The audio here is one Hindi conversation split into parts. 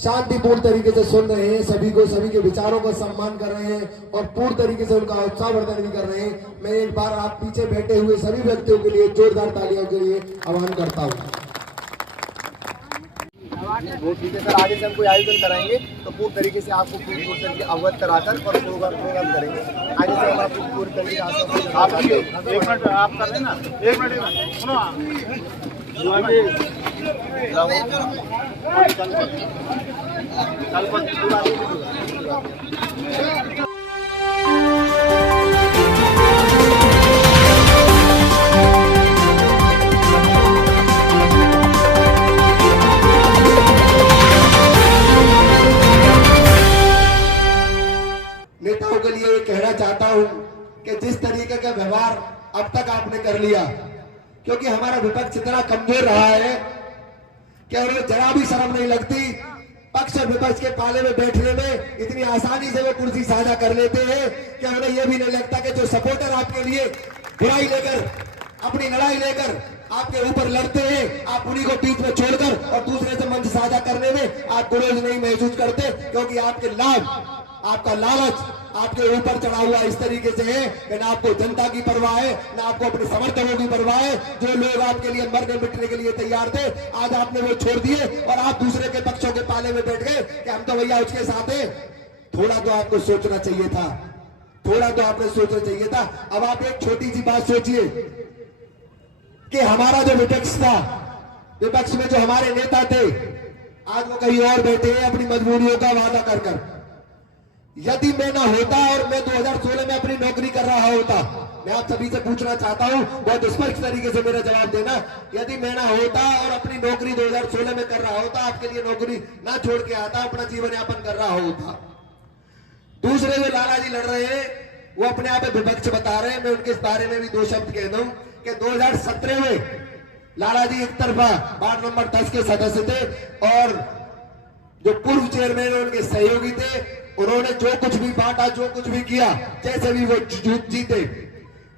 शांतिपूर्ण तरीके से सुन रहे हैं, सभी को, सभी के विचारों का सम्मान कर रहे हैं और पूर्ण तरीके से उनका उत्साहवर्धन भी कर रहे हैं। मैं एक बार आप पीछे बैठे हुए सभी व्यक्तियों के लिए जोरदार तालियों के लिए आह्वान करता हूँ। वो ठीक है सर, आगे से हम कोई आयोजन कराएंगे तो पूर्ण तरीके से आपको पूरी तरीके अवगत कराकर और प्रोग्राम करेंगे। आगे से हम आपको पूरी तरीके से आप एक मिनट आप कर लेना, एक मिनट सुनो नेताओं के लिए कहना चाहता हूं कि जिस तरीके का व्यवहार अब तक आपने कर लिया, क्योंकि हमारा विपक्ष इतना कमजोर रहा है कि उन्हें जरा भी शर्म नहीं लगती। पक्ष और विपक्ष के पाले में बैठने में इतनी आसानी से वो कुर्सी साझा कर लेते हैं कि उन्हें यह भी नहीं लगता कि जो सपोर्टर आपके लिए बुराई लेकर, अपनी लड़ाई लेकर आपके ऊपर लड़ते हैं, आप उन्हीं को बीच में छोड़कर और दूसरे से मंच साझा करने में आप गुरेज नहीं महसूस करते, क्योंकि आपके लाभ, आपका लालच आपके ऊपर चढ़ा हुआ इस तरीके से है कि ना आपको जनता की परवाह है, ना आपको अपने समर्थकों की परवाह है। जो लोग आपके लिए मरने मिटने के लिए तैयार थे, आज आपने वो छोड़ दिए और आप दूसरे के पक्षों के पाले में बैठ गए कि हम तो भैया उसके साथ हैं। थोड़ा तो आपको सोचना चाहिए था, थोड़ा तो आपने सोचना चाहिए था। अब आप एक छोटी सी बात सोचिए कि हमारा जो विपक्ष था, विपक्ष में जो हमारे नेता थे, आज वो कहीं और बैठे हैं अपनी मजबूरियों का वादा कर कर। यदि मैं ना होता और मैं 2016 में अपनी नौकरी कर रहा होता, मैं आप सभी से पूछना चाहता हूं, बहुत स्पष्ट तरीके से मेरा जवाब देना, यदि मैं ना होता और अपनी नौकरी 2016 में कर रहा होता, आपके लिए नौकरी ना छोड़ के आता, अपना जीवन यापन कर रहा होता। दूसरे जो लाला जी लड़ रहे हैं वो अपने आप विपक्ष बता रहे हैं। मैं उनके इस बारे में भी दो शब्द कह दूं कि 2017 में लाला जी एक तरफा वार्ड नंबर 10 के सदस्य थे और जो पूर्व चेयरमैन उनके सहयोगी थे, उन्होंने जो कुछ भी बांटा, जो कुछ भी किया, जैसे भी वो जीते,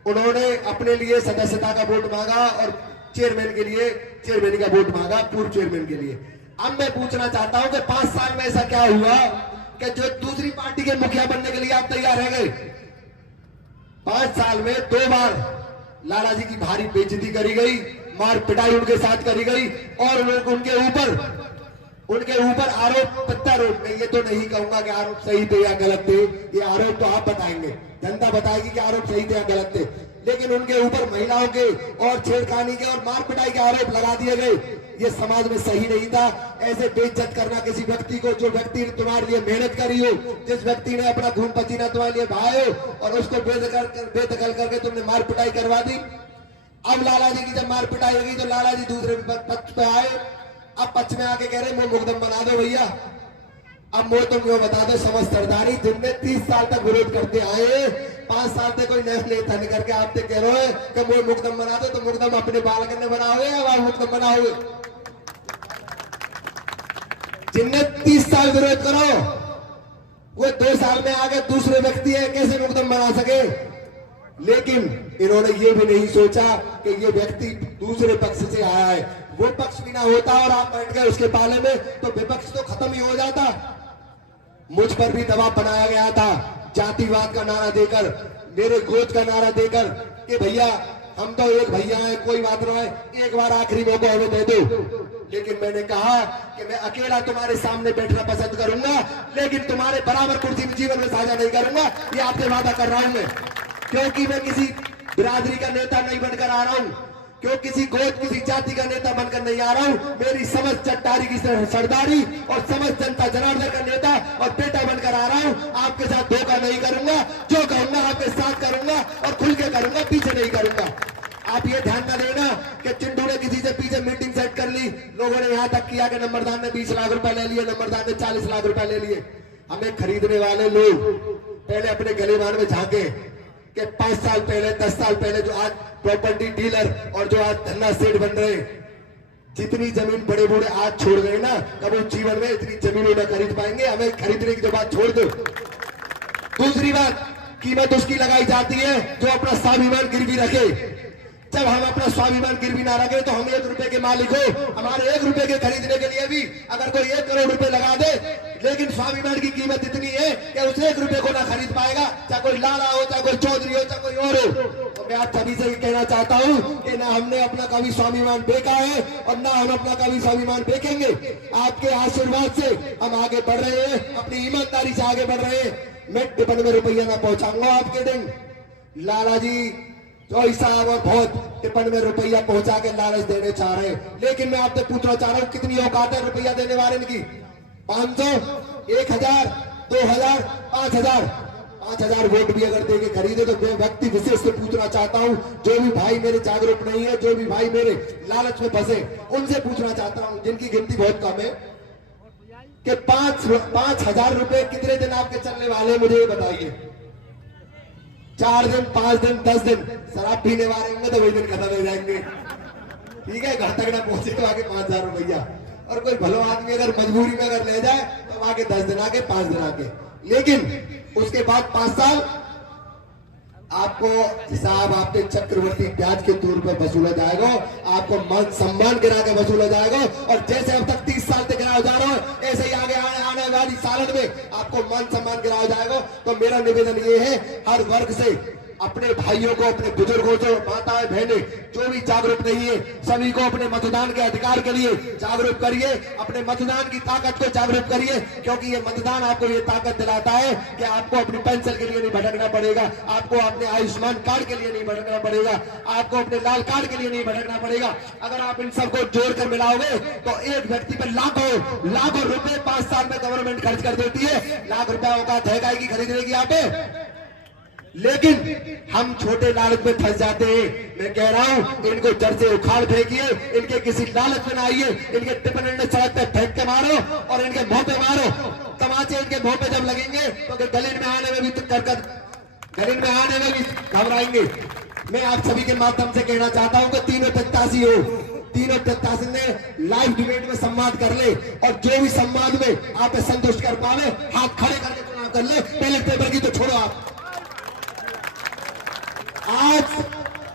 उन्होंने अपने लिए सदस्यता का वोट मांगा और चेयरमैन के लिए चेयरमैन का वोट मांगा, पूर्व चेयरमैन के लिए। अब मैं पूछना चाहता हूं कि 5 साल में ऐसा क्या हुआ कि जो दूसरी पार्टी के मुखिया बनने के लिए आप तैयार रह गए? 5 साल में 2 बार लाला जी की भारी बेइज्जती करी गई, मार पिटाई उनके साथ करी गई और उनके ऊपर आरोप प्रत्यारोप। मैं ये तो नहीं कहूंगा कि आरोप सही थे या गलत थे, ये आरोप तो आप बताएंगे, जनता बताएगी कि आरोप सही थे या गलत थे, लेकिन उनके ऊपर महिलाओं के और छेड़खानी के और मार पिटाई के आरोप लगा दिए गए। ये समाज में सही नहीं था। ऐसे बेइज्जत करना किसी व्यक्ति को, जो व्यक्ति ने तुम्हारे लिए मेहनत करी हो, जिस व्यक्ति ने अपना खून पसीना तुम्हारे लिए बहाया हो, और उसको बेदखल करके तुमने मार पिटाई करवा दी। अब लाला जी की जब मार पिटाई होगी तो लाला जी दूसरे पक्ष पे आए, अब पक्ष में आके कह रहे मुंह मुकदम बना दो भैया। अब मोह तुम क्यों बता दो, समझ सरदारी जिनने 30 साल तक विरोध करते आए, 5 साल तक कोई नया नेता नहीं करके आप कह रहे हो कि मोह मुकदम बना दो, तो मुकदम अपने बालक ने बनाओगे या वह मुकदम बनाओगे? जिनने 30 साल विरोध करो, वो 2 साल में आगे दूसरे व्यक्ति है, कैसे मुकदम बना सके? लेकिन इन्होंने ये भी नहीं सोचा कि ये व्यक्ति दूसरे पक्ष से आया है। वो पक्ष भी ना होता और आप बैठ गए उसके पाले में, तो विपक्ष तो खत्म ही हो जाता। मुझ पर भी दबाव बनाया गया था, जातिवाद का नारा देकर, मेरे गोद का नारा देकर कि भैया हम तो एक भैया हैं, कोई बात ना है, एक बार आखिरी मौका हमें दे दो। लेकिन मैंने कहा कि मैं अकेला तुम्हारे सामने बैठना पसंद करूंगा, लेकिन तुम्हारे बराबर कुर्सी जीवन में साझा नहीं करूंगा, ये आपसे वादा कर रहा हूं मैं। क्योंकि मैं किसी बिरादरी का नेता नहीं बनकर आ रहा हूं, क्यों किसी गोद, किसी जाति का नेता बनकर नहीं आ रहा हूं। मेरी समझ चट्टारी की सरदारी और समझ जनता जनार्दन का नेता और बेटा बनकर आ रहा हूं। आपके साथ धोखा नहीं करूंगा, जो कहूंगा आपके साथ करूंगा और खुल के करूंगा, पीछे नहीं करूंगा। आप ये ध्यान न देना कि चिंटू ने किसी से पीछे मीटिंग सेट कर ली, लोगों ने यहां तक किया कि नंबरदार ने 20 लाख रुपए ले लिए, नंबरदार ने 40 लाख रुपए ले लिए। हमें खरीदने वाले लोग पहले अपने गलेबान में झांके कि 5 साल पहले, 10 साल पहले जो आज प्रॉपर्टी डीलर और जो आज धन्ना सेठ बन रहे, जितनी जमीन बड़े बूढ़े आज छोड़ गए ना, कभी जीवन में इतनी जमीन न खरीद पाएंगे। हमें खरीदने की जो बात छोड़ दो। दूसरी बात, कीमत उसकी लगाई जाती है जो अपना स्वाभिमान गिरवी रखे। जब हम अपना स्वाभिमान गिरवी ना रखे तो हम 1 रुपए के मालिक हो। हमारे 1 रुपए के खरीदने के लिए भी अगर कोई 1 करोड़ रुपए लगा दे स्वाभिमान की कीमत इतनी है कि उसे 1 रुपए को ना खरीद पाएगा, चाहे कोई लाला हो, चाहे कोई चौधरी हो, चाहे कोई और हो। तो मैं आप सभी से ये कहना चाहता हूं कि ना हमने अपना कभी स्वाभिमान बेचा है और ना हम अपना कभी स्वाभिमान बेचेंगे। आपके आशीर्वाद से हम आगे बढ़ रहे हैं, अपनी ईमानदारी से आगे बढ़ रहे हैं। मैं 53 रुपया ना पहुंचाऊंगा आपके दिन। लाला जी चौधरी साहब और बहुत 53 रुपया पहुंचा के लालच देने चाह रहे हैं, लेकिन मैं आपसे पूछना चाह रहा हूं कितनी औकात है रुपया देने वाले की? 500, 1000, 2000, 5000? 5000 वोट भी अगर देके खरीदे तो मैं व्यक्ति विशेष से पूछना चाहता हूं, जो भी भाई मेरे जागरूक नहीं है, जो भी भाई मेरे लालच में फंसे, उनसे पूछना चाहता हूं जिनकी गिनती बहुत कम है कि 5,000 रुपए कितने दिन आपके चलने वाले, मुझे ये बताइए। 4 दिन, 5 दिन, 10 दिन शराब पीने वाले होंगे तो वही दिन खत्म हो जाएंगे। ठीक है, घर तक ना पहुंचे तो आगे 5,000 रुपया, और कोई भलो आदमी अगर मजबूरी में अगर ले जाए तो आगे 10 दिन आगे, 5 दिन आगे, लेकिन उसके बाद 5 साल आपको हिसाब आपके चक्रवर्ती ब्याज के तौर पर वसूला जाएगा, आपको मान सम्मान गिरा के वसूला जाएगा। और जैसे अब तक 30 साल तक गिराया जा रहा है, ऐसे ही आगे आने वाली सालन में आपको मान सम्मान गिराया जाएगा। तो मेरा निवेदन ये है हर वर्ग से, अपने भाइयों को, अपने बुजुर्गों से, माताएं बहनें जो भी जागरूक नहीं है, सभी को अपने मतदान के अधिकार के लिए जागरूक करिए, अपने मतदान की ताकत को जागरूक करिए, क्योंकि ये मतदान आपको ये ताकत दिलाता है कि आपको अपनी पेंशन के लिए नहीं भटकना पड़ेगा, आपको अपने आयुष्मान कार्ड के लिए नहीं भटकना पड़ेगा, आपको अपने लाल कार्ड के लिए नहीं भटकना पड़ेगा। अगर आप इन सबको जोड़कर मिलाओगे तो एक व्यक्ति पर लाखों रुपए 5 साल में गवर्नमेंट खर्च कर देती है। लाख रुपए का है की खरीदने की आप, लेकिन हम छोटे लालच में फंस जाते हैं। मैं कह रहा हूं इनको जड़ से उखाड़ फेंकिए, इनके किसी लालच में ना आइए, इनके टिप्पणी सड़क पे फेंक के मारो और इनके मुंह पे मारो। तमाचे इनके मुंह पे जब लगेंगे तो गली में आने में भी गली में आने में भी घबराएंगे। मैं आप सभी के माध्यम से कहना चाहता हूं कि तीनों प्रत्याशी हो, तीनों प्रत्याशी ने लाइव डिबेट में संवाद कर ले, और जो भी संवाद में आप संतुष्ट कर पावे हाथ खड़े करके चुनाव कर ले। बैलेट पेपर की तो छोड़ो, आप आज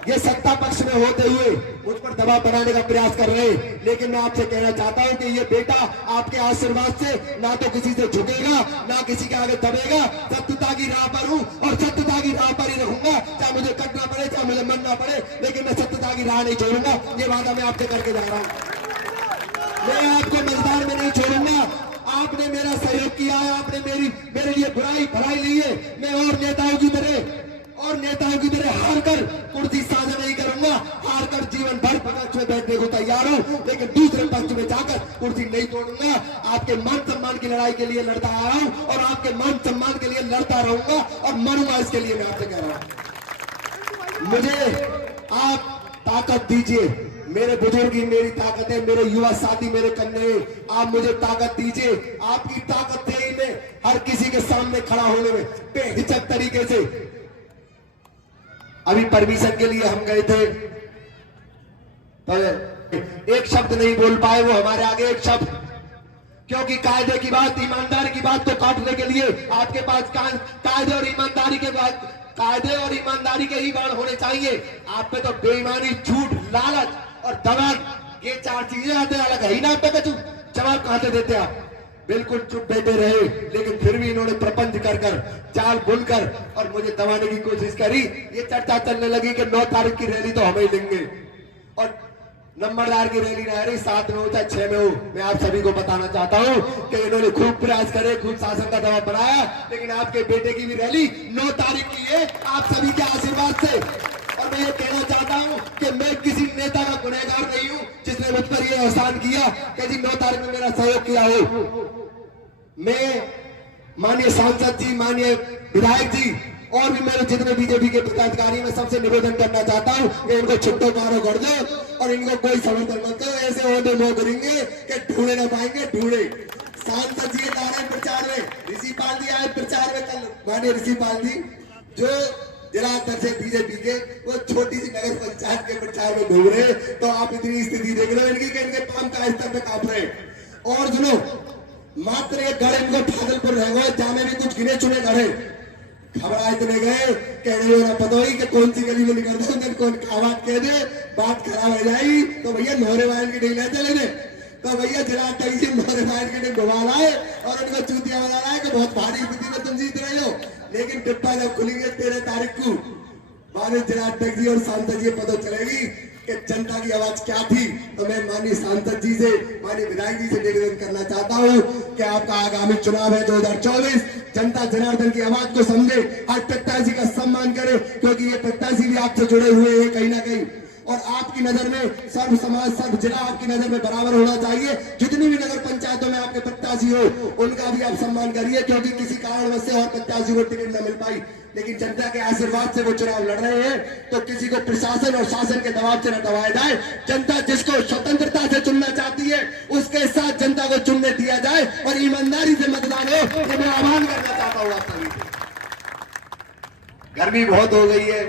ये सत्ता पक्ष में होते हुए मुझ पर दबाव बनाने का प्रयास कर रहे हैं, लेकिन मैं आपसे कहना चाहता हूं कि ये बेटा आपके आशीर्वाद से ना तो किसी से झुकेगा, ना किसी के आगे दबेगा। सत्यता की राह पर हूं और सत्यता की राह पर ही रहूंगा, चाहे मुझे कटना पड़े, चाहे मुझे मरना पड़े, लेकिन मैं सत्यता की राह नहीं छोड़ूंगा। ये वादा मैं आपसे करके जा रहा हूं। मैं आपको मतदान में नहीं छोड़ूंगा। आपने मेरा सहयोग किया है, आपने मेरे लिए भलाई ली है। मैं और नेताओं की तरह हार कर कुर्सी साझा नहीं करूंगा, हार कर जीवन भर पक्ष में बैठने को तैयार हूं, लेकिन दूसरे पक्ष में जाकर कुर्सी नहीं तोड़ूंगा। आपके मान सम्मान की लड़ाई के लिए लड़ता आया हूं और आपके मान सम्मान के लिए लड़ता रहूंगा और मरूंगा, इसके लिए मैं आपसे कह रहा हूं। मुझे आप ताकत दीजिए, मेरे बुजुर्ग ही मेरी ताकत है, मेरे युवा साथी मेरे कन्ने, आप मुझे ताकत दीजिए। आपकी ताकत है ही मैं हर किसी के सामने खड़ा होने में बेहिचक तरीके से। अभी परमिशन के लिए हम गए थे, पर एक शब्द नहीं बोल पाए वो हमारे आगे, एक शब्द, क्योंकि कायदे की बात, ईमानदारी की बात को काटने के लिए आपके पास कायदे और ईमानदारी के बाद कायदे और ईमानदारी के ही बाण होने चाहिए। आप पे तो बेईमानी, झूठ, लालच और दबाव, ये 4 चीजें आते अलग है ही ना। आप पे कुछ जवाब कहां से देते आप? बिल्कुल चुप बैठे रहे, लेकिन फिर भी इन्होंने प्रपंच कर चाल बुनकर और मुझे दबाने की कोशिश करी। ये चर्चा चलने लगी कि 9 तारीख की रैली तो हम ही लेंगे, और नंबरदार की रैली ना रही, 7 में हो चाहे 6 में हो। मैं आप सभी को बताना चाहता हूं कि इन्होंने खूब प्रयास करे, खूब शासन का दबाव बनाया, लेकिन आपके बेटे की भी रैली 9 तारीख की है, आप सभी के आशीर्वाद से। और मैं ये कहना चाहता हूं कि मैं किसी नेता का गुनहगार नहीं हूं जिसने मुझ पर यह एहसान किया कि जी 9 तारीख में मेरा सहयोग किया हो। मैं माननीय सांसद जी, माननीय विधायक जी और भी मेरे जितने बीजेपी के पदाधिकारी, मैं सबसे निवेदन करना चाहता हूं कि इनको छुट्टो मारो कर दो और इनको कोई समर्थन मत दो। ऐसे होते मोह करेंगे कि ढूंढे ना पाएंगे, ढूंढे। सांसद जी आ रहे प्रचार में, ऋषि पाल जी आए प्रचार में, कल माननीय ऋषि पाल जी जो जिला स्तर से बीजेपी के, वो छोटी सी नगर पंचायत के प्रचार में घूम रहे, तो आप इतनी स्थिति देख रहे हो इनकी कि इनके पाम का स्तर पे कांप रहे। और सुनो, मात्र एक घर इनको भागलपुर रह गए, जामे भी कुछ गिने चुने घर है, घबरा इतने गए कहने वाला पता ही कि कौन सी गली में निकल दो, कौन क्या बात कह दे, बात खराब हो जाएगी तो भैया लोहरे वाले की नहीं ले चले। तो भैया जिला टैक्सी मॉडिफाइड करके घुमा लाए और उनको चूतिया बना रहा है कि बहुत भारी स्थिति में तुम जीत रहे हो। लेकिन डिब्बा जब खुलेंगे 13 तारीख को माननीय जिला टैक्सी और सांसद जी पता चलेगी कि जनता की आवाज क्या थी। तो मैं माननीय सांसद जी से, माननीय विधायक जी से निवेदन करना चाहता हूं कि आपका आगामी चुनाव है 2024, जनता जनार्दन की आवाज को समझे, हर प्रत्याशी का सम्मान करे, क्योंकि ये प्रत्याशी भी आपसे जुड़े हुए हैं कहीं ना कहीं। और आपकी नजर में सर्व समाज, सर्व जिला आपकी नजर में बराबर होना चाहिए। जितनी भी नगर पंचायतों में आपके प्रत्याशी हो उनका भी आप सम्मान करिए, क्योंकि किसी कारणवश से और प्रत्याशी को टिकट न मिल पाई, लेकिन जनता के आशीर्वाद से वो चुनाव लड़ रहे हैं। तो किसी को प्रशासन और शासन के दबाव से न दबाया जाए। जनता जिसको स्वतंत्रता से चुनना चाहती है उसके साथ जनता को चुनने दिया जाए और ईमानदारी से मतदान हो, ये मैं आह्वान करना चाहता हूँ आप सभी से। गर्मी बहुत हो गई है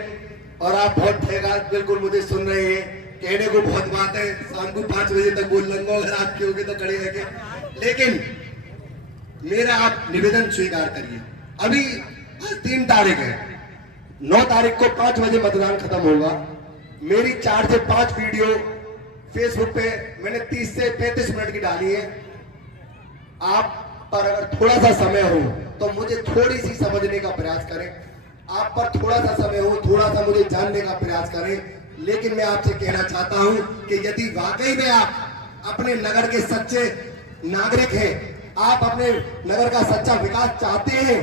और आप बहुत ठेका बिल्कुल मुझे सुन रहे हैं, कहने को बहुत बात है, शाम को 5 बजे तक बोल लूंगा, अगर आप कहोगे तो खड़े रह के। लेकिन मेरा आप निवेदन स्वीकार करिए। अभी आज 3 तारीख है, 9 तारीख को 5 बजे मतदान खत्म होगा। मेरी 4 से 5 वीडियो फेसबुक पे मैंने 30 से 35 मिनट की डाली है। आप पर अगर थोड़ा सा समय हो तो मुझे थोड़ी सी समझने का प्रयास करें। आप पर थोड़ा सा समय हो, थोड़ा सा मुझे जानने का प्रयास करें। लेकिन मैं आपसे कहना चाहता हूं कि यदि वाकई में आप अपने नगर के सच्चे नागरिक हैं, आप अपने नगर का सच्चा विकास चाहते हैं,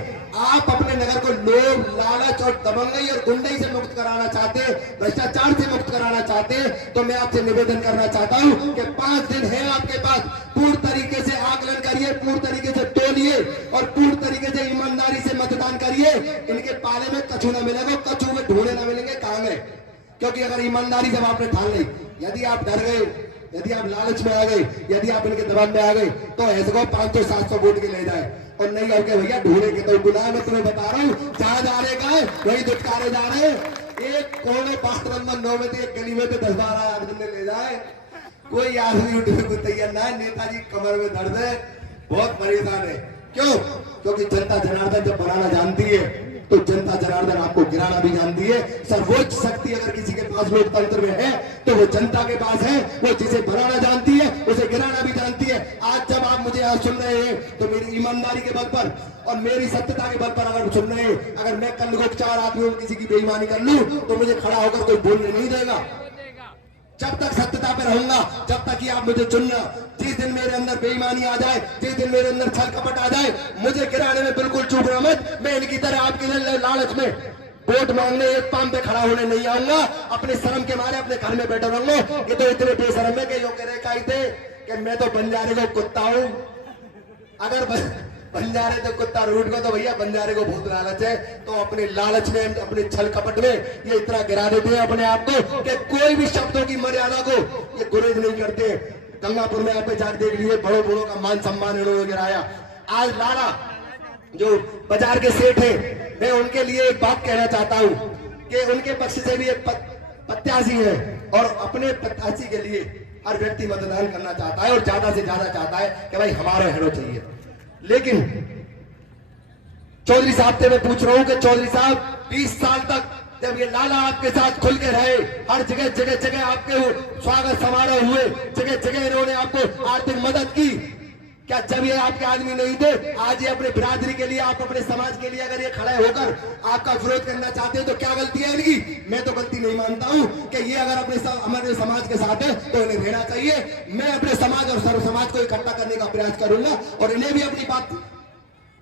आप अपने नगर को लोभ, लालच और दबंगई और गुंडई से मुक्त कराना चाहते हैं, भ्रष्टाचार से मुक्त कराना चाहते हैं, तो मैं आपसे निवेदन करना चाहता हूं कि 5 दिन है आपके पास। पूर्ण तरीके से आकलन करिए, पूर्ण तरीके से तोलिए और पूर्ण तरीके से ईमानदारी से मतदान करिए। इनके पाले में कछू ना मिलेगा, कछू में ढूंढे ना मिलेंगे काम है। क्योंकि अगर ईमानदारी जब आपने ठान ली, यदि आप डर गए, यदि आप लालच में आ गए, यदि आप इनके दबाव में आ गए, तो ऐसे को 500-700 वोट के ले जाए और नहीं होके भैया ढूंढेंगे तो गुनाह। मैं तुम्हें बता रहा हूँ, जहां जा रहे का वही दुटकारे जा रहे हैं। एक कोने 5 नंबर 9 में एक गली में 10-12 आदमी ले जाए, कोई आदमी उठने को तैयार ना है। नेताजी कमर में दर्द है, बहुत परेशान है। क्यों? क्योंकि जनता जनार्दन जब बनाना जानती है तो जनता जनार्दन आपको गिराना भी जानती है। सर्वोच्च शक्ति अगर किसी के पास लोकतंत्र में है तो वो जनता के पास है। वो जिसे बनाना जानती है उसे गिराना भी जानती है। आज जब आप मुझे आज सुन रहे हैं तो मेरी ईमानदारी के बल पर और मेरी सत्यता के बल पर अगर सुन रहे हैं, अगर मैं कल को 4 आदमियों में किसी की बेईमानी कर लूं तो मुझे खड़ा होकर कोई बोलने नहीं देगा। जब तक सत्यता पे रहूंगा, जब तक कि आप मुझे चुनना। जिस दिन मेरे अंदर बेईमानी आ जाए, जिस दिन मेरे अंदर छल कपट आ जाए, मुझे गिराने में बिल्कुल चूकना मत। मैं इनकी तरह आपके लिए लालच में वोट मांगने एक पाम पे खड़ा होने नहीं आऊंगा। अपने शर्म के मारे अपने घर में बैठा रहूंगा। ये तो इतने बेशर्म है कि यो कह रहे थे कि मैं तो बंजारे को कुत्ता हूं। अगर बंजारे तो कुत्ता रूट को, तो भैया बंजारे को बहुत लालच है। तो अपने लालच में, अपने छल कपट में ये इतना गिरा देते हैं अपने आप को कि कोई भी शब्दों की मर्यादा को ये गुरेज नहीं करते। गंगापुर में आप जाकर देख लीजिए, बड़ों बड़ों का मान सम्मान इन्होंने गिराया। आज लाला जो बाजार के सेठ है, मैं उनके लिए एक बात कहना चाहता हूं कि उनके पक्ष से भी एक प्रत्याशी है और अपने प्रत्याशी के लिए हर व्यक्ति मतदान करना चाहता है और ज्यादा से ज्यादा चाहता है कि भाई हमारे हेरो चाहिए। लेकिन चौधरी साहब से मैं पूछ रहा हूं कि चौधरी साहब 20 साल तक जब ये लाला आपके साथ खुल के रहे, हर जगह जगह जगह आपके स्वागत समारोह हुए, जगह जगह इन्होंने आपको आर्थिक मदद की, क्या जब ये आपके आदमी नहीं थे, आज ये अपने बिरादरी के लिए, आप अपने समाज के लिए अगर ये खड़े होकर आपका विरोध करना चाहते हैं तो क्या गलती है इनकी? मैं तो गलती नहीं मानता हूं कि ये अगर अपने हमारे समाज के साथ है तो इन्हें रहना चाहिए। मैं अपने समाज और सर्व समाज को इकट्ठा करने का प्रयास करूंगा और इन्हें भी अपनी बात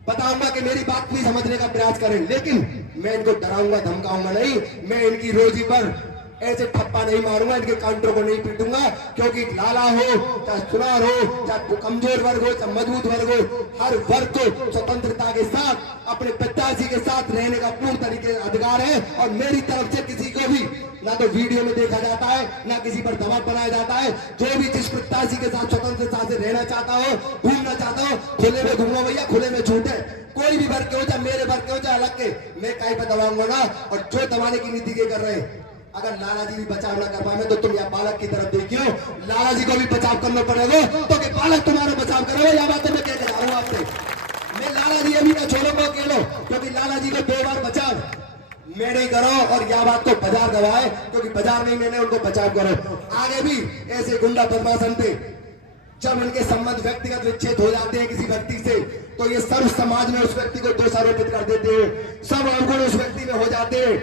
बताऊंगा कि मेरी बात भी समझने का प्रयास करें। लेकिन मैं इनको डराऊंगा, धमकाऊंगा नहीं। मैं इनकी रोजी पर ऐसे ठप्पा नहीं मारूंगा, इनके काउंटर को नहीं पीटूंगा। क्योंकि लाला हो चाहे सुनार हो, चाहे कमजोर वर्ग हो चाहे मजबूत वर्ग हो, हर वर्ग को स्वतंत्रता के साथ अपने प्रत्याशी के साथ रहने का पूर्ण तरीके अधिकार है। और मेरी तरफ से किसी को भी ना तो वीडियो में देखा जाता है, ना किसी पर दबाव बनाया जाता है। जो भी जिस प्रत्याशी के साथ स्वतंत्रता से रहना चाहता हो, घूमना चाहता हो, खुले में घूमो भैया, खुले में छूट है। कोई भी वर्ग के हो, चाहे मेरे वर्ग के हो चाहे अलग के, मैं कहीं पर दबाऊंगा ना। और जो दबाने की नीति के कर रहे हैं, अगर लाला जी भी बचाव ना कर पाए तो तुम या बालक की तरफ देखियो, लाला जी को भी बचाव करना पड़ेगा तो कि बालक तुम्हारा बचाव करो। या बात मैं क्या कह रहा हूं आपसे, मैं लाला जी अभी ना छोड़ूंगा अकेलो, क्योंकि लाला जी को 2 बार बचाव मैं नहीं करो और या बात को बाजार गवाए, क्योंकि बाजार नहीं मैंने उनको बचाव करो। आगे भी ऐसे गुंडा बदमाशन पे जब इनके संबंध व्यक्तिगत विच्छेद हो जाते हैं किसी व्यक्ति से, तो ये सर्व समाज में उस व्यक्ति को दोषारोपित कर देते हैं। सब अवगुण उस व्यक्ति में हो जाते हैं।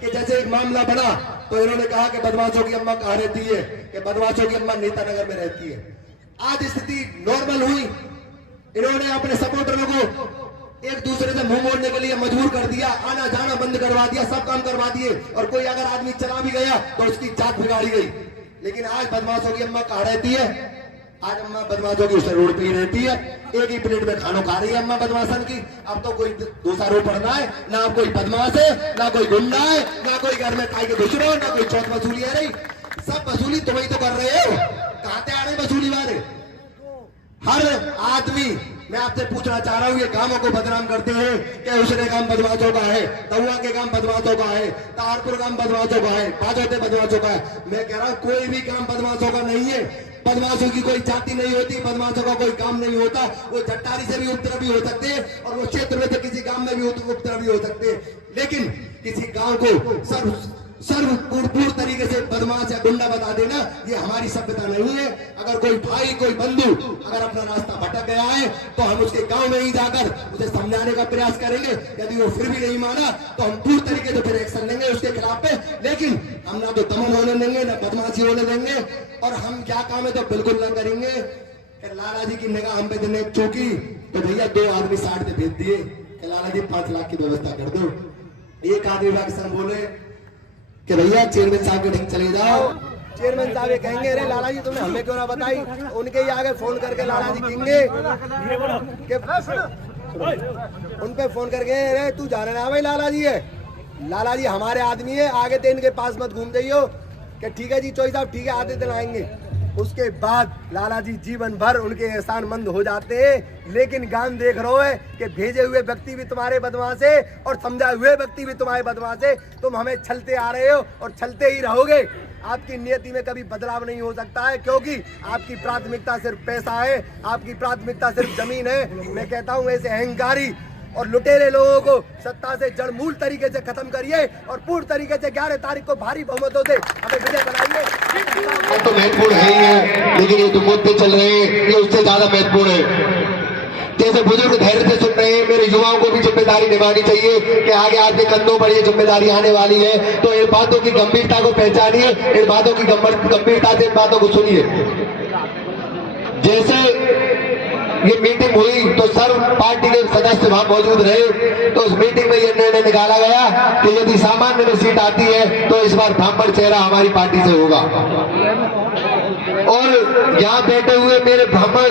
कि जैसे एक मामला बना तो इन्होंने कहा कि बदमाशों की अम्मा कहाँ रहती है, कि बदमाशों की अम्मा नेता नगर में रहती है। आज स्थिति नॉर्मल हुई, इन्होंने अपने सपोर्टरों को एक दूसरे से मुंह मोड़ने के लिए मजबूर कर दिया, आना जाना बंद करवा दिया, सब काम करवा दिए, और कोई अगर आदमी चला भी गया तो उसकी जात बिगाड़ी गई। लेकिन आज बदमाशों की अम्मा कहाँ रहती है? आज अम्मा बदमाशों की उस रोड पे ही रहती है, एक ही प्लेट में खाना खा रही है अम्मा बदमाशन की। अब तो कोई दोषारोप पड़ना है, ना कोई बदमाश है, ना कोई गुंडा है, ना कोई घर में खाई के घुस रहे हो, ना कोई चौथ वसूली है। रही सब वसूली तुम ही तो कर रहे हो। कहां से आ रहे वसूली वाले? हर आदमी, मैं आपसे पूछना चाह रहा हूं, ये गांवों को बदनाम करते हैं कि उसने काम बदमाशों का है, दहुआ के काम बदमाशों का है, तारपुर काम बदमाशों का है, बाजोते बदमाशों का है। मैं कह रहा हूं कोई भी काम बदमाशों का नहीं है। बदमाशों की कोई जाति नहीं होती, बदमाशों का कोई काम नहीं होता। वो चट्टारी से भी उपद्रवी हो सकते हैं और वो क्षेत्र में से किसी गांव में भी उपद्रवी हो सकते हैं। लेकिन किसी गांव को सर्वपूर्ण तरीके से बदमाश या गुंडा बता देना, ये हमारी सभ्यता नहीं है। अगर कोई भाई, कोई बंधु अगर अपना रास्ता भटक गया है तो हम उसके गांव में ही जाकर उसे समझाने का प्रयास करेंगे। यदि वो फिर भी नहीं माना तो हम पूर्ण तरीके से फिर एक्शन लेंगे उसके खिलाफ पे। लेकिन हम ना तो दमन होने देंगे, ना बदमाशी होने देंगे, और हम क्या काम है तो बिल्कुल न करेंगे। लाला जी की निगाह हम पे देने चूकी तो भैया 2 आदमी 60 पे भेज दिए कि लाला जी 5 लाख की व्यवस्था कर दो। एक आदमी पाकिस्तान बोले कि भैया चेयरमैन साहब के ढंग चले जाओ। चेयरमैन साहब ये कहेंगे अरे लाला जी तुमने हमें क्यों ना बताई, उनके ही आगे फोन करके लाला जी कहेंगे, उन पे फोन करके अरे तू जाने ना भाई लाला जी है, लाला जी हमारे आदमी है, आगे तो इनके पास मत घूम जाइयो। कि ठीक है जी चौधरी साहब ठीक है, आधे दिन आएंगे। उसके बाद लाला जी जीवन भर उनके एहसानमंद हो जाते हैं। लेकिन गान देख रहे हो है कि भेजे हुए व्यक्ति भी तुम्हारे बदमाश है और समझाए हुए व्यक्ति भी तुम्हारे बदमाश है। तुम हमें छलते आ रहे हो और छलते ही रहोगे। आपकी नियति में कभी बदलाव नहीं हो सकता है, क्योंकि आपकी प्राथमिकता सिर्फ पैसा है, आपकी प्राथमिकता सिर्फ जमीन है। मैं कहता हूँ ऐसे अहंकारी और लुटेरे लोगों को सत्ता से जड़ मूल तरीके से खत्म करिए और पूर्ण तरीके से 11 तारीख को भारी बहुमतों से हमें विजय बनाइए। तो महत्वपूर्ण है ही है, लेकिन ये जो मुद्दे चल रहे हैं ये उससे ज्यादा महत्वपूर्ण है। जैसे बुजुर्ग धैर्य से सुन रहे हैं, मेरे युवाओं को भी जिम्मेदारी निभानी चाहिए कि आगे आपके कंधों पर ये जिम्मेदारी आने वाली है। तो इन बातों की गंभीरता को पहचानिए, इन बातों की गंभीरता से इन बातों को सुनिए। जैसे ये मीटिंग हुई तो सर्व पार्टी के सदस्य वहां मौजूद रहे, तो उस मीटिंग में ये निर्णय निकाला गया कि यदि सामान्य में सीट आती है तो इस बार ब्राह्मण चेहरा हमारी पार्टी से होगा। और यहाँ बैठे हुए मेरे ब्राह्मण,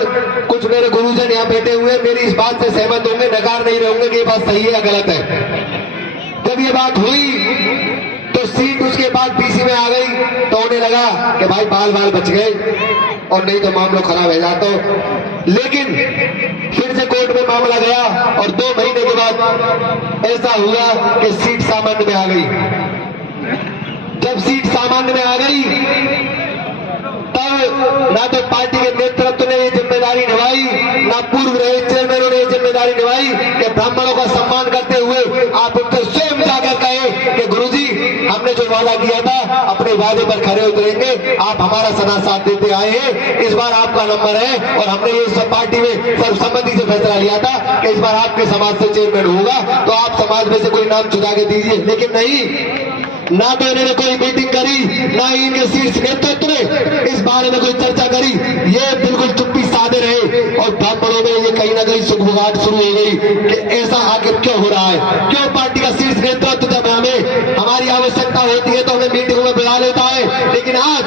कुछ मेरे गुरुजन यहाँ बैठे हुए मेरी इस बात से सहमत होंगे, नकार नहीं रहेंगे कि ये बात सही है या गलत है। जब ये बात हुई तो सीट उसके बाद पीसी में आ गई तो उन्हें लगा कि भाई बाल बच गए और नहीं तो मामला खराब है जाता। लेकिन फिर से कोर्ट में मामला गया और 2 महीने के बाद ऐसा हुआ कि सीट सामान्य में आ गई। जब सीट सामान्य में आ गई तब ना तो पार्टी के नेतृत्व ने ये जिम्मेदारी निभाई, ना पूर्व रहे चेयरमैनों ने ये जिम्मेदारी निभाई कि ब्राह्मणों का सम्मान करते हुए आप उनसे स्वयं जाकर कहें कि गुरुजी हमने जो वादा किया था अपने वादे पर खरे उतरेंगे, आप हमारा सदा साथ देते आए हैं, इस बार आपका नंबर है। और हमने ये सब पार्टी में सर्वसम्मति से फैसला लिया था कि इस बार आपके समाज से चेयरमैन होगा, तो आप समाज में से कोई नाम चुना के दीजिए। लेकिन नहीं, ना तो इन्होंने कोई मीटिंग करी, ना ही इनके शीर्ष नेतृत्व ने इस बारे में कोई चर्चा करी। ये बिल्कुल चुप्पी साधे रहे और ब्राह्मणों में ये कहीं ना कहीं सुगबुगाहट शुरू हो गई कि ऐसा आखिर क्यों हो रहा है, क्यों पार्टी का शीर्ष नेतृत्व जब हमारी आवश्यकता होती है तो हमें मीटिंगों में बुला लेता है, लेकिन आज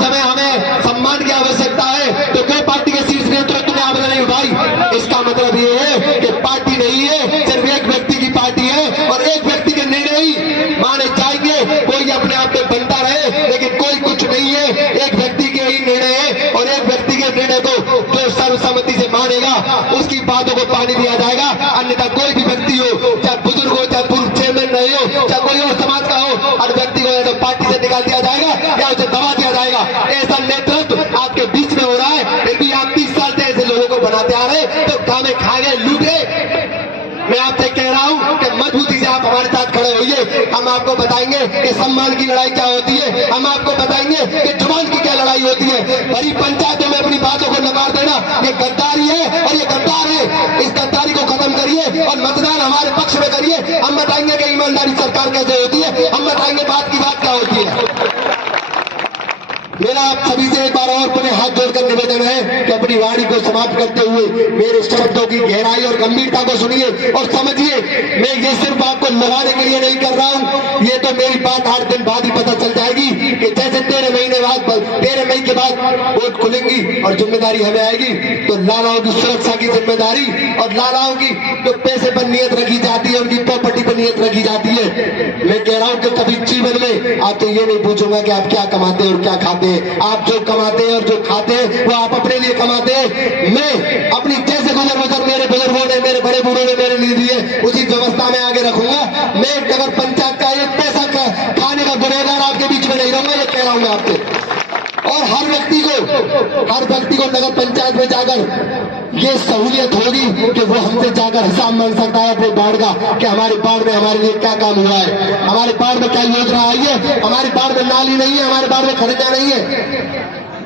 जब हमें सम्मान की आवश्यकता है तो क्यों पार्टी के शीर्ष नेतृत्व ने आवेदन नहीं उठाई। इसका मतलब ये है कि पार्टी नहीं है, सिर्फ एक व्यक्ति की पार्टी है और एक व्यक्ति के निर्णय ही माने जाएंगे। कोई अपने आप में बनता रहे लेकिन कोई कुछ नहीं है, एक व्यक्ति के ही निर्णय है और एक व्यक्ति के निर्णय को जो सर्वसम्मति से मानेगा उसकी बातों को पानी दिया जाएगा। अन्यथा कोई भी व्यक्ति हो, चाहे बुजुर्ग हो, चाहे पूर्व चेयरमैन रहे हो, चाहे कोई और समाज का हो, हर व्यक्ति को तो पार्टी से निकाल दिया जाएगा या उसे दबा दिया जाएगा। ऐसा नेतृत्व आपके बीच में हो रहा है, फिर भी आप 30 साल से ऐसे लोगों को बनाते आ रहे, तो कामे खा गए, लूटे। मैं आपसे कह रहा हूं कि मजबूती से आप हमारे साथ खड़े होइए। आइए, हम आपको बताएंगे कि सम्मान की लड़ाई क्या होती है, हम आपको बताएंगे कि जुबान की क्या लड़ाई होती है। बड़ी पंचायतों में अपनी बातों को नकार देना ये गद्दारी है और ये गद्दार है। इस गद्दारी को खत्म करिए और मतदान हमारे पक्ष में करिए। हम बताएंगे कि ईमानदारी सरकार कैसे होती है, हम बताएंगे बात की बात क्या होती है। मेरा आप सभी से एक बार और पुनः हाथ जोड़कर निवेदन है कि अपनी वाणी को समाप्त करते हुए मेरे शब्दों की गहराई और गंभीरता को सुनिए और समझिए। मैं ये सिर्फ आपको लगाने के लिए नहीं कर रहा हूँ, ये तो मेरी बात 8 दिन बाद ही पता चल जाएगी कि जैसे 13 मई के बाद वोट खुलेंगी और जिम्मेदारी हमें आएगी, तो लालाओं की सुरक्षा की जिम्मेदारी और लालाओं की जो पैसे पर नियत रखी जाती है, उनकी प्रॉपर्टी पर नियत रखी जाती है। मैं कह रहा हूँ कि कभी जीवन में आपसे ये नहीं पूछूंगा कि आप क्या कमाते हैं और क्या खाते हैं। आप जो कमाते हैं और जो खाते हैं वो आप अपने लिए कमाते हैं। मैं अपनी जैसे गुजर मेरे बुजुर्गों ने, मेरे बड़े बूढ़ों ने मेरे लिए दिए, उसी व्यवस्था में आगे रखूंगा। मैं नगर पंचायत का एक पैसा खाने का गुनहगार आपके बीच में नहीं रहूंगा, ये कह रहा हूं मैं आपको। और हर व्यक्ति को नगर पंचायत में जाकर ये सहूलियत होगी कि वो हमसे जाकर हिसाब मांग सकता है अपने वार्ड का, कि हमारे वार्ड में हमारे लिए क्या काम हुआ है, हमारे वार्ड में क्या योजना आई है, हमारे वार्ड में नाली नहीं है, हमारे वार्ड में खर्चा नहीं है।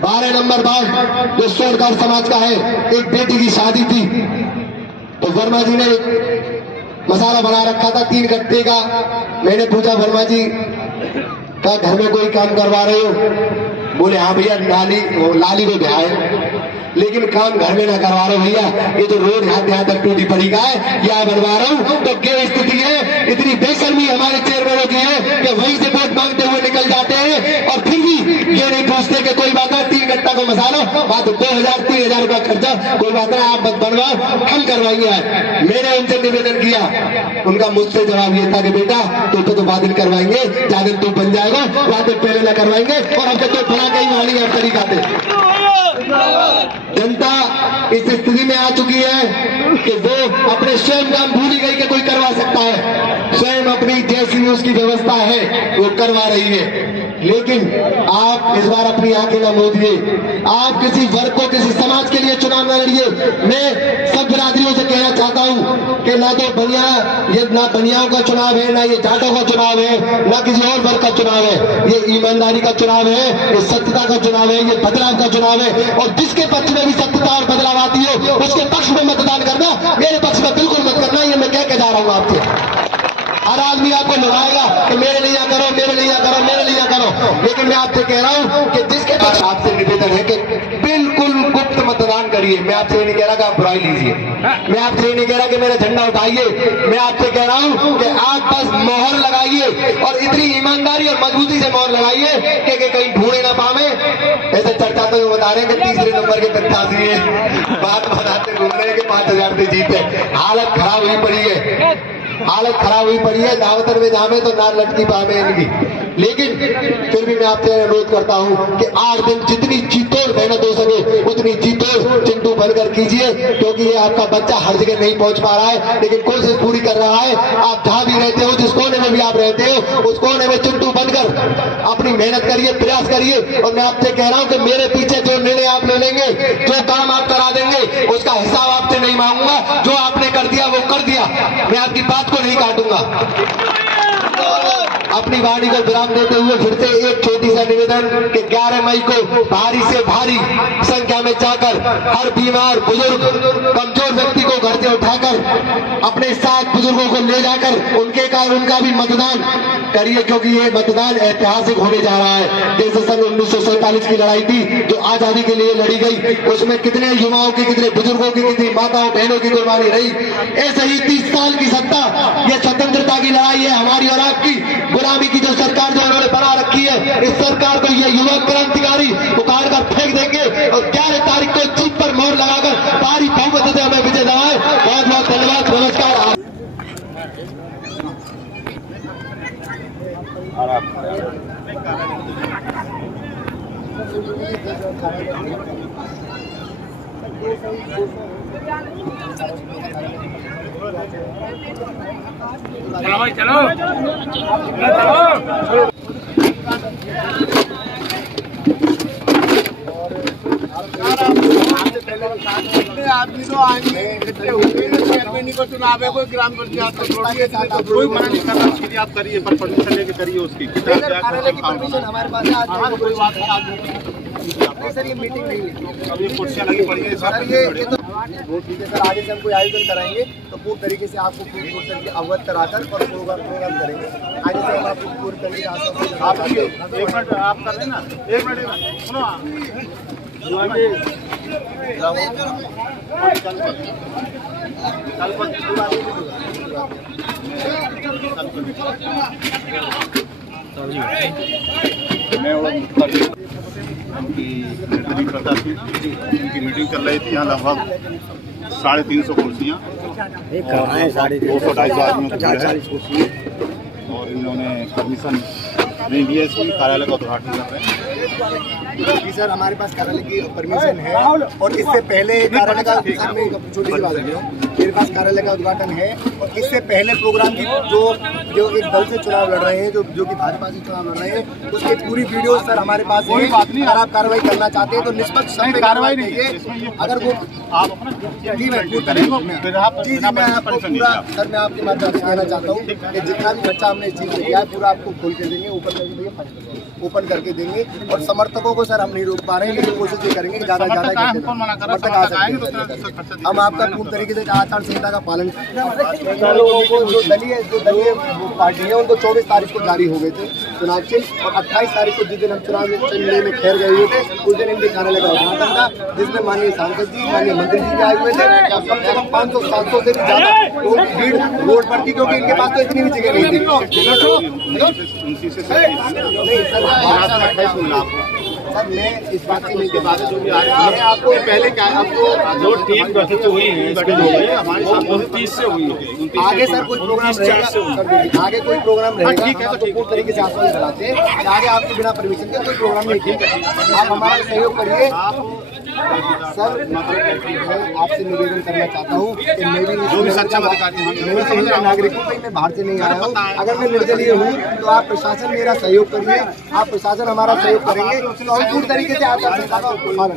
12 नंबर वार्ड जो सोनकार समाज का है, एक बेटी की शादी थी तो वर्मा जी ने मसाला बना रखा था 3 गट्टे का। मैंने पूछा वर्मा जी क्या घर में कोई काम करवा रहे हो? बोले हाँ भैया लाली को ब्याह है, लेकिन काम घर में ना करवा रहे भैया, ये तो रोड यहाँ तक टूटी पड़ी का है, यहाँ बनवा रहा हूँ। तो क्या स्थिति है? इतनी बेशर्मी हमारे चेयरमैनों की है कि वहीं से वोट मांगते हुए निकल जाते हैं और फिर भी ये नहीं पूछते कि कोई बात है 3 गट्टा को मसाला बात 2000-3000 रुपया खर्चा, कोई बात है आप बनवाओ, हम करवाएंगे। मैंने उनसे निवेदन किया, उनका मुझसे जवाब ये था कि बेटा तो वादन करवाएंगे, ज्यादा तू बन जाएगा, वादन पहले ना करवाएंगे और हमसे तो बना के ही वाली आप तरीका थे। जनता इस स्थिति में आ चुकी है कि वो अपने स्वयं काम भूल ही गई कि कोई करवा सकता है। स्वयं अपनी जैसी उसकी व्यवस्था है वो करवा रही है। लेकिन आप इस बार अपनी आंखें न मूंदिए, आप किसी वर्ग को, किसी समाज के लिए चुनाव न लड़िए। मैं सब बिरादरियों से कहना चाहता हूं कि ना तो ना बनियाओं का चुनाव है, ना ये जाटों का चुनाव है, ना किसी और वर्ग का चुनाव है। ये ईमानदारी का चुनाव है, ये सत्यता का चुनाव है, ये बदलाव का चुनाव है। और जिसके पक्ष में भी सत्यता और बदलाव आती है उसके पक्ष में मतदान करना, मेरे पक्ष में बिल्कुल मत करना। ये मैं कह के जा रहा हूं आपसे। हर आदमी आपको लगाएगा कि मेरे लिए करो, मेरे लिए करो, मेरे लिए करो, लेकिन मैं आपसे कह रहा हूं कि जिसके पास आपसे निवेदन है कि बिल्कुल गुप्त मतदान करिए। मैं आपसे ये नहीं कह रहा कि आप बुराई लीजिए, मैं आपसे ये नहीं कह रहा कि मेरा झंडा उठाइए, मैं आपसे कह रहा हूं कि आप बस मोहर लगाइए और इतनी ईमानदारी और मजबूती से मोहर लगाइए कि कहीं ढूंढे ना पावे। ऐसे चर्चा तो बता रहे हैं कि 3रे नंबर के प्रत्याशी है, बात बताते घूम रहे हैं कि 5000 से जीते। हालत खराब हुई पड़ी है, हालत खराब हुई पड़ी है। दावतर में जामे तो नार लटकी पावे इनकी। लेकिन फिर भी मैं आपसे अनुरोध करता हूं कि 8 दिन जितनी जीतोड़ मेहनत हो सके उतनी जीतोड़ चिंटू बनकर कीजिए, क्योंकि ये आपका बच्चा हर जगह नहीं पहुंच पा रहा है, लेकिन कोशिश पूरी कर रहा है। आप जहां भी रहते हो, जिस कोने में भी आप रहते हो, उस कोने में चिंटू बनकर अपनी मेहनत करिए, प्रयास करिए। और मैं आपसे कह रहा हूं कि मेरे पीछे जो निर्णय आप ले लेंगे, जो काम आप करा देंगे, उसका हिसाब आपसे नहीं मांगूंगा। जो आपने कर दिया वो कर दिया, मैं आपकी बात को नहीं काटूंगा। अपनी वाणी को विराम देते हुए फिर से एक छोटी सा निवेदन कि 11 मई को भारी से भारी संख्या में जाकर हर बीमार, बुजुर्ग, कमजोर व्यक्ति को घर से उठाकर अपने साथ बुजुर्गों को ले जाकर उनका भी मतदान करिए, क्योंकि ये मतदान ऐतिहासिक होने जा रहा है। जैसे सन 1947 की लड़ाई थी जो आजादी के लिए लड़ी गई, उसमें कितने युवाओं की, कितने बुजुर्गों की, कितनी माताओं बहनों की कुर्बानी रही। ऐसे ही 30 साल की सत्ता, ये स्वतंत्रता की लड़ाई है हमारी और आपकी। गुलामी की जो सरकार जो उन्होंने बना रखी है, इस सरकार को ये युवा क्रांतिकारी उखाड़ कर फेंक देंगे और 11 तारीख को जीत पर मोहर लगाकर भारी बहुमत से हमें विजय दिलाएं। बहुत बहुत धन्यवाद, नमस्कार। चलो भाई चलो आदमी तो आएंगे इकट्ठे होंगे नहीं को चुनाव है, कोई ग्राम पंचायत को छोड़िए, कोई मना नहीं कर रहा, उसके लिए आप करिए, पर परमिशन लेके करिए उसकी। कार्यालय की परमिशन हमारे पास है, आज कोई बात नहीं, आज नहीं सर, ये मीटिंग नहीं है। अब ये कुर्सियाँ लगी पड़ी है सर ये तो वो ठीक है सर, आगे से हम कोई आयोजन कराएंगे तो पूरी तरीके से आपको पूरी तरीके अवगत कराकर और प्रोग्राम करेंगे। आगे से हम आपको पूरी तरीके से आप एक मिनट आप कर रहे हैं ना, एक मिनट सुनो, मैं उनकी मीटिंग चल रही थी। यहाँ लगभग 350 कुर्सियाँ और 200-250 आदमियों की भीड़ है और इन्होंने परमिशन नहीं दिया, इसलिए कार्यालय का उद्घाटन कर रहे हैं। जी सर, हमारे पास कार्यालय की परमिशन है और इससे पहले कार्यालय का छोटी सी बात है, मेरे पास कार्यालय का उद्घाटन है और इससे पहले प्रोग्राम की जो एक दल से चुनाव लड़ रहे हैं, जो कि भाजपा से चुनाव लड़ रहे हैं, उसकी पूरी वीडियो सर हमारे पास है। अगर आप कार्रवाई करना चाहते हैं तो निष्पक्ष कार्रवाई नहीं, अगर वो आप अपना जी मैं आपके माध्यम से कहना चाहता हूँ कि जितना भी खर्चा हमने इस चीज़ में किया है पूरा आपको खोल के देंगे, ओपन करके देंगे। और समर्थकों को सर हम नहीं रोक पा रहे हैं, लेकिन कोशिश ये करेंगे कि ज़्यादा समर्थक आ सकते हैं। हम आपका पूरी तरीके से आचार संहिता का पालन जो दलीय पार्टी है उनको 24 तारीख को जारी हो गए थे चुनाव चिन्ह, और 28 तारीख को जिस दिन हम चुनाव चिन्ह में ठहर गए हुए थे उस दिन इनके कार्यालय का उद्घाटन था, जिसमें माननीय सांसद जी, माननीय मंत्री जी भी आए हुए थे। कम से कम 500-700 से भी ज़्यादा लोग भीड़ रोड पर थी, क्योंकि इनके पास तो इतनी भी जगह नहीं थी। सर मैं इस बात से नहीं कह रहा, जो भी आ रहा है आपको पहले क्या आपको जो टीम गठित हुई है हमारे साथ 29 से हुई है। आगे सर कोई प्रोग्राम रहेगा, सर आगे कोई प्रोग्राम रहेगा, ठीक है तो पूरी तरीके से आश्वासन दिलाते हैं आगे आपके बिना परमिशन के कोई प्रोग्राम नहीं, ठीक है आप हमारा सहयोग करिए। सर मैं आपसे निवेदन करना चाहता हूँ कि मैं भी नागरिक हूँ, मैं बाहर से नहीं आया हूँ। अगर मैं निर्दलीय हूँ तो आप प्रशासन मेरा सहयोग करिए, आप प्रशासन हमारा सहयोग करेंगे तो हम पूरी तरीके से आचार संहिता का पालन